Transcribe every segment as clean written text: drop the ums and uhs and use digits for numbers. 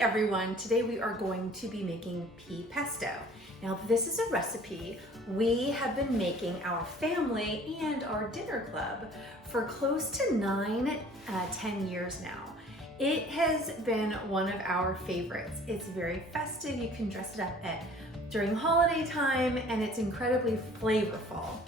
everyone, today we are going to be making pea pesto. Now this is a recipe we have been making our family and our dinner club for close to 10 years now. It has been one of our favorites. It's very festive, you can dress it up during holiday time, and it's incredibly flavorful.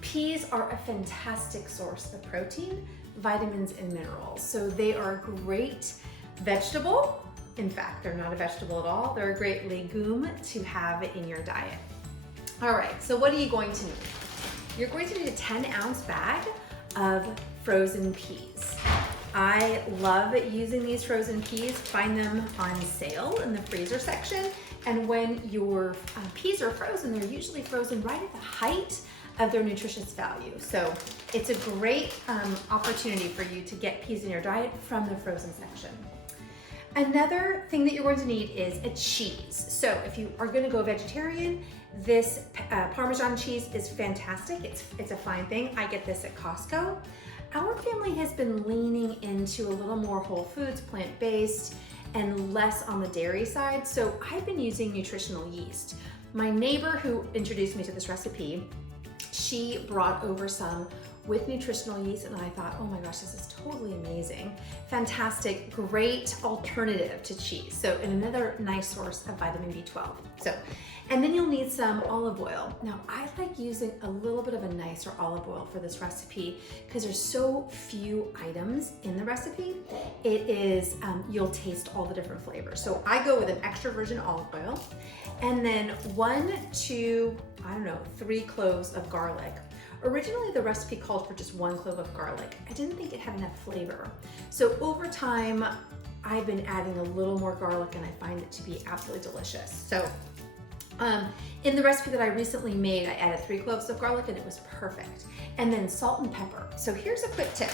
Peas are a fantastic source of protein, vitamins, and minerals. So they are a great vegetable. In fact, they're not a vegetable at all. They're a great legume to have in your diet. All right, so what are you going to need? You're going to need a 10-ounce bag of frozen peas. I love using these frozen peas. Find them on sale in the freezer section. And when your peas are frozen, they're usually frozen right at the height of their nutritious value. So it's a great opportunity for you to get peas in your diet from the frozen section. Another thing that you're going to need is a cheese. So if you are going to go vegetarian, this Parmesan cheese is fantastic. It's a fine thing. I get this at Costco. Our family has been leaning into a little more whole foods, plant-based, and less on the dairy side. So I've been using nutritional yeast. My neighbor who introduced me to this recipe, she brought over some with nutritional yeast, and I thought, oh my gosh, this is totally amazing. Fantastic, great alternative to cheese. So, and another nice source of vitamin B12. So, and then you'll need some olive oil. Now, I like using a little bit of a nicer olive oil for this recipe because there's so few items in the recipe. It is, you'll taste all the different flavors. So I go with an extra virgin olive oil, and then 1 to, 3 cloves of garlic. Originally, the recipe called for just 1 clove of garlic. I didn't think it had enough flavor. So over time, I've been adding a little more garlic, and I find it to be absolutely delicious. So in the recipe that I recently made, I added 3 cloves of garlic, and it was perfect. And then salt and pepper. So here's a quick tip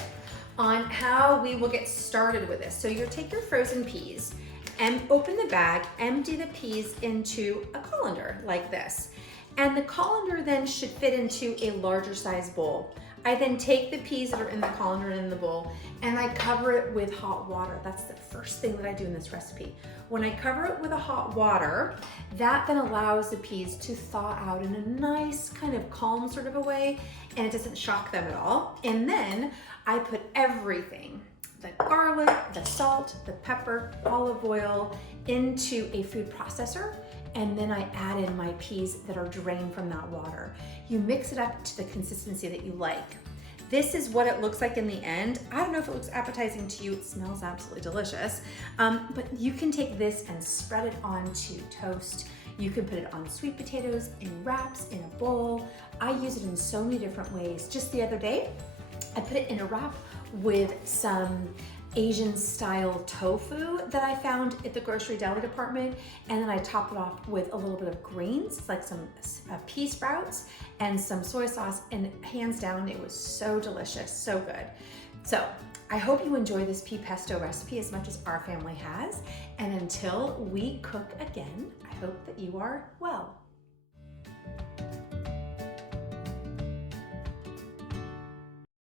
on how we will get started with this. So you take your frozen peas and open the bag, empty the peas into a colander like this. And the colander then should fit into a larger size bowl. I then take the peas that are in the colander and in the bowl, and I cover it with hot water. That's the first thing that I do in this recipe. When I cover it with a hot water, that then allows the peas to thaw out in a nice kind of calm sort of a way, and it doesn't shock them at all. And then I put everything, the garlic, the salt, the pepper, olive oil, into a food processor, and then I add in my peas that are drained from that water. You mix it up to the consistency that you like. This is what it looks like in the end. I don't know if it looks appetizing to you. It smells absolutely delicious. But you can take this and spread it onto toast. You can put it on sweet potatoes, in wraps, in a bowl. I use it in so many different ways. Just the other day, I put it in a wrap with some Asian style tofu that I found at the grocery deli department, and then I top it off with a little bit of greens, like some pea sprouts and some soy sauce, and hands down, it was so delicious, so good. So I hope you enjoy this pea pesto recipe as much as our family has, and until we cook again, I hope that you are well.